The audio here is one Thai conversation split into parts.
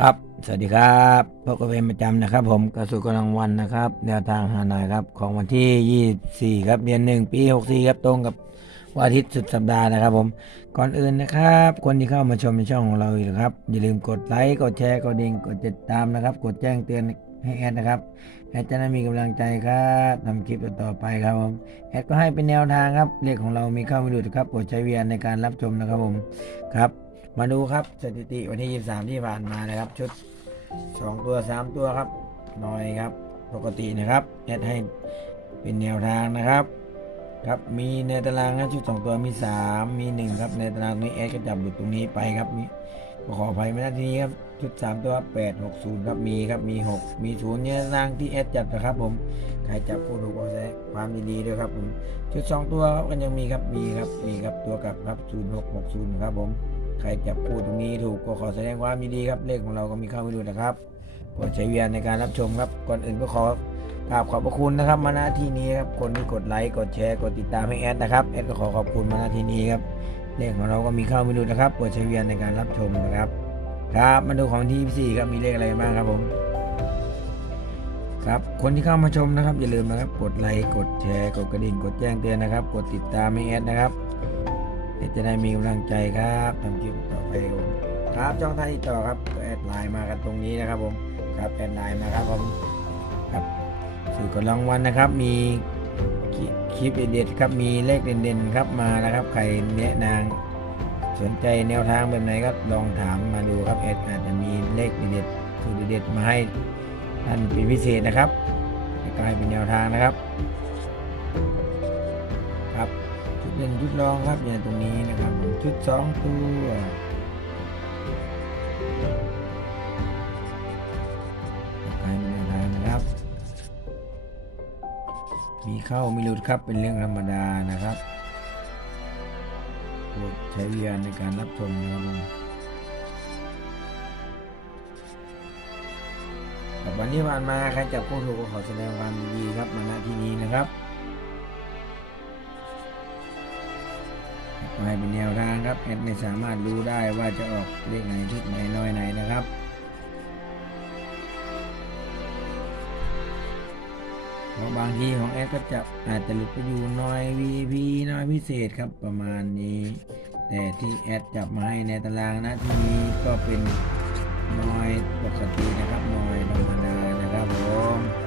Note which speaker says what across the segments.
Speaker 1: ครับ สวัสดีครับพบกับเป็นประจำนะครับ ผมกระสุนกำลังวันนะครับ แนวทางหาน่อยครับ ของวันที่ 24 ครับเดือนหนึ่งปี 64 ครับ ตรงกับวันอาทิตย์สุดสัปดาห์นะครับ ผม ก่อนอื่นนะครับ คนที่เข้ามาชมในช่องของเราอยู่นะครับ อย่าลืมกดไลค์ กดแชร์ กดดิ่ง กดติดตามนะครับ กดแจ้งเตือนให้แอดนะครับ แอดจะได้มีกำลังใจครับทำคลิปต่อไปครับผม แอดก็ให้เป็นแนวทางครับ เลขของเรามีเข้าม่หลุดครับ โปรดใช้วิญญาณในการรับชมนะครับผม ครับ มาดูครับสถิติวันที่ 23 ที่ผ่านมานะครับ ชุด 2 ตัว 3 ตัวครับหน้อยครับ ปกตินะครับแอดให้เป็นแนวทางนะครับ ครับมีในตารางนะชุด 2 ตัวมี 3 มี 1 ครับในตารางนี้แอดก็จับหลุดตรงนี้ไปครับมีขออภัยไม่ได้ทีนี้ครับชุด 3 ตัว 8 6 0 ครับมีครับมี 6 มี0เนี่ยตารางที่แอดจับนะครับผมใครจับคู่ถูกเอาแสความดีด้วยครับผมชุด 2 ตัวครับก็ยังมีครับมีครับมีครับตัวกลับครับ 0660 ครับผม ใครจับคู่ตรงนี้ถูกก็ขอแสดงความยินดีครับ เลขของเราก็มีเข้าไปดูนะครับโปรดใช้เวิญญาณในการรับชมครับ ก่อนอื่นก็ขอกราบขอบพระคุณนะครับ มาณที่นี้ครับ คนที่กดไลค์ กดแชร์ กดติดตามให้แอดนะครับ แอดก็ขอขอบคุณมาณที่นี้ครับ เลขของเราก็มีเข้าไปดูนะครับโปรดใช้เวิญญาณในการรับชมนะครับ ครับ มาดูของที่24ครับ มีเลขอะไรบ้างครับผมครับ คนที่เข้ามาชมนะครับ อย่าลืมนะครับ กดไลค์ กดแชร์ กดกระดิ่ง กดแจ้งเตือนนะครับ กดติดตามให้แอดนะครับ จะได้มีกำลังใจครับทำคลิปต่อไปครับผมครับช่องทางติดต่อครับแอดไลน์มากันตรงนี้นะครับผมครับแอดไลน์มาครับผมครับสื่อกดรางวัลนะครับ มีคลิปเด็ดๆครับมีเลขเด่นๆครับมานะครับ ใครแนะนางสนใจแนวทางแบบไหนก็ลองถามมาดูครับแอดอาจจะมีเลขเด็ดๆสูตรเด็ดๆมาให้ท่านเป็นพิเศษนะครับกลายเป็นแนวทางนะครับ เด่นชุดรองครับอย่างตรงนี้นะครับผมชุดสองตัวไปเป็นแนวทางนะครับ มีเข้ามีหลุดครับเป็นเรื่องธรรมดานะครับโปรดใช้วิญญาณในการรับชมนะครับผมวันที่ผ่านมาใครจับคู่ถูกก็ขอแสดงความยินดีครับมาณที่นี้นะครับ ให้เป็นแนวทางครับแอดไม่สามารถรู้ได้ว่าจะออกเลขไหนชุดไหนน้อยไหนนะครับเพราะบางทีของแอดก็จะอาจจะหลุดไปอยู่น้อย VP น้อยพิเศษครับประมาณนี้ แต่ที่แอดจับมาให้ในตารางนะที่นี้ก็เป็นน้อยปกตินะครับน้อยธรรมดานะครับผม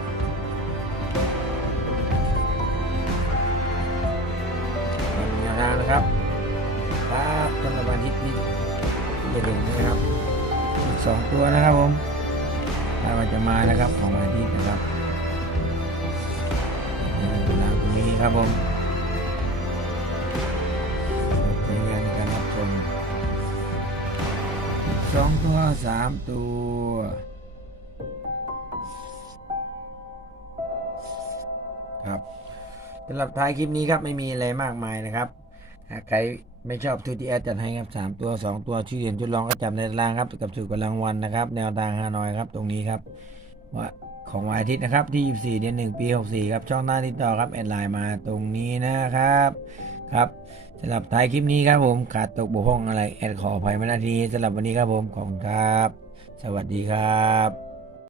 Speaker 1: 2 ตัวนะครับผมถ้าว่าจะมานะครับของวันที่นะครับเวลาตรงนี้ครับผมเรียนการรับชมสองตัวสามตัวครับสำหรับท้ายคลิปนี้ครับไม่มีอะไรมากมายนะครับ หากใครไม่ชอบทูทีแอจัดให้ครับสามตัวสองตัวชื่อเรียนชุดรองก็จับในตารางครับกับสูตรกำลังวันนะครับ แนวทางฮานอยครับตรงนี้ครับว่าของวันอาทิตย์นะครับที่ 24 เดือน 1 ปี 64 ครับ ช่องหน้าติดต่อครับ แอดไลน์มาตรงนี้นะครับครับสำหรับท้ายคลิปนี้ครับผมขาดตกบกพร่องอะไร แอดขออภัยมาณทีสำหรับวันนี้ครับผม ขอบคุณครับ สวัสดีครับ